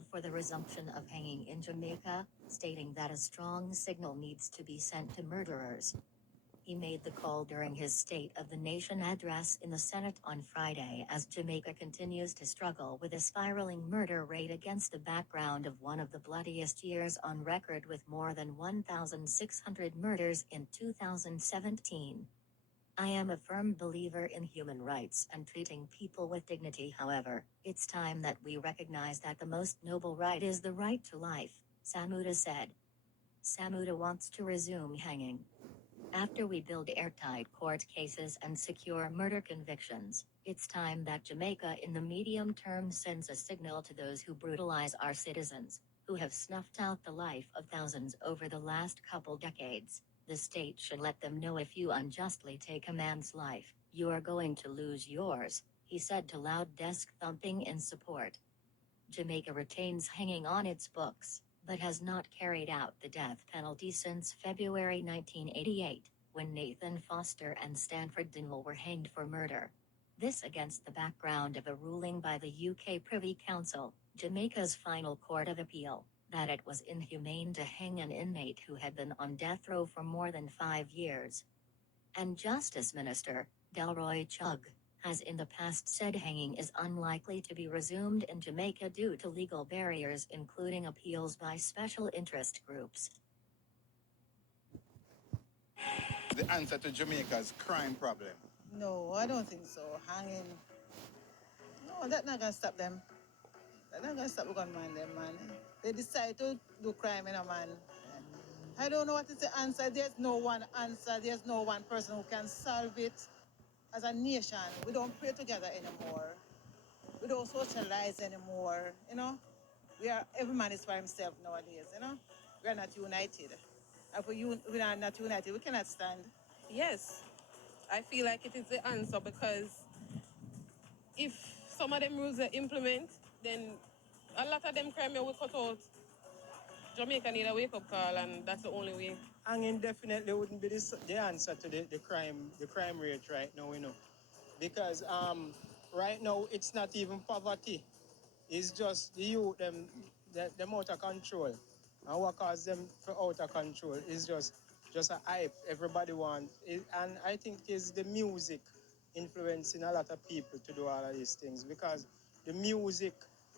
called for the resumption of hanging in Jamaica, stating that a strong signal needs to be sent to murderers. He made the call during his State of the Nation address in the Senate on Friday as Jamaica continues to struggle with a spiraling murder rate against the background of one of the bloodiest years on record with more than 1,600 murders in 2017. I am a firm believer in human rights and treating people with dignity. However, it's time that we recognize that the most noble right is the right to life, Samuda said. Samuda wants to resume hanging. After we build airtight court cases and secure murder convictions, it's time that Jamaica in the medium term sends a signal to those who brutalize our citizens, who have snuffed out the life of thousands over the last couple decades. The state should let them know if you unjustly take a man's life, you are going to lose yours, he said to loud desk thumping in support. Jamaica retains hanging on its books, but has not carried out the death penalty since February 1988, when Nathan Foster and Stanford Dingle were hanged for murder. This against the background of a ruling by the UK Privy Council, Jamaica's final court of appeal, that it was inhumane to hang an inmate who had been on death row for more than 5 years. And Justice Minister, Delroy Chugg, has in the past said hanging is unlikely to be resumed in Jamaica due to legal barriers including appeals by special interest groups. The answer to Jamaica's crime problem? No, I don't think so. Hanging. No, that's not gonna stop them. That's not gonna stop the gunman, them, man. They decide to do crime, man. I don't know what is the answer. There's no one answer. There's no one person who can solve it. As a nation, we don't pray together anymore. We don't socialize anymore, every man is for himself nowadays, We are not united. If we are not united, we cannot stand. Yes, I feel like it is the answer because if some of them rules are implement, then a lot of them crime will cut out. Jamaica need a wake-up call, and that's the only way. Hanging definitely wouldn't be the answer to the crime rate right now, because right now it's not even poverty. It's just the youth them out of control. And what causes them for out of control is just a hype everybody wants. And I think it's the music influencing a lot of people to do all of these things, because the music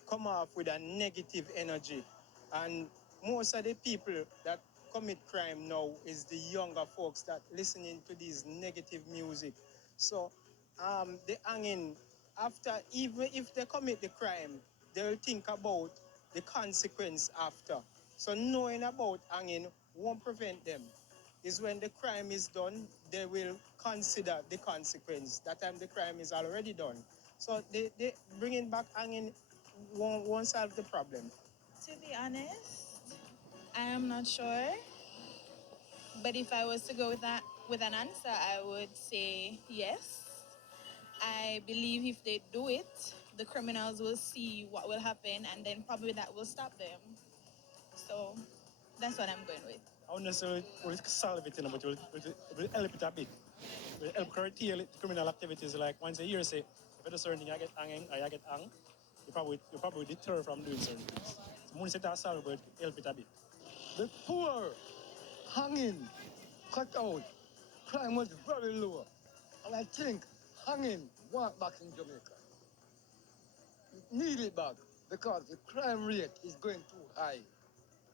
come off with a negative energy. And most of the people that commit crime now is the younger folks that listening to these negative music. So the hanging, after, even if they commit the crime, they'll think about the consequence after. So knowing about hanging won't prevent them. Is when the crime is done, they will consider the consequence. That time the crime is already done. So they bringing back hanging won't solve the problem. To be honest, I am not sure. But if I was to go with an answer, I would say yes. I believe if they do it, the criminals will see what will happen, and then probably that will stop them. So that's what I'm going with. I wouldn't necessarily solve it, but it will help it a bit. It will help curtail criminal activities. Like once a year, say, if you do certain thing, I get hanging, or I get hung, you probably deter from doing certain things. So once it has solved, but it help it a bit. The poor hanging, cut out, crime was very low. And I think hanging want back in Jamaica. It need it back because the crime rate is going too high.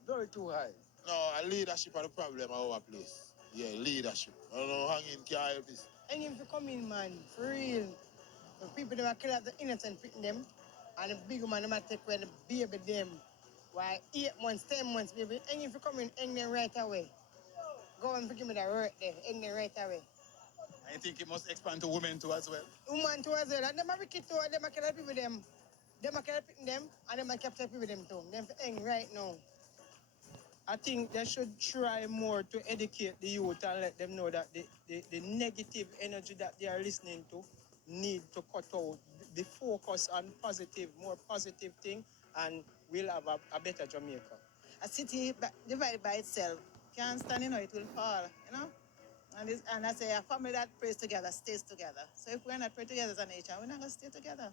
Very too high. No, leadership are the problem at our place. Yeah, leadership. I don't know, hanging can't help this. Hanging for coming, man, for real. The people that kill out the innocent picking them, and the big man that take away the baby them. Why 8 months, 10 months, baby. Hanging for coming, hang them right away. Go and give me the work there, hang them right away. I think it must expand to women too as well. Women too as well. And them are wicked too, them are kill people them. Them are kill picking them, and them are capture people them too. Them for hang right now. I think they should try more to educate the youth and let them know that the negative energy that they are listening to need to cut out. The focus on more positive thing, and we'll have a better Jamaica. A city divided by itself can't stand, it will fall, And I say a family that prays together stays together. So if we're not praying together as a nation, we're not going to stay together.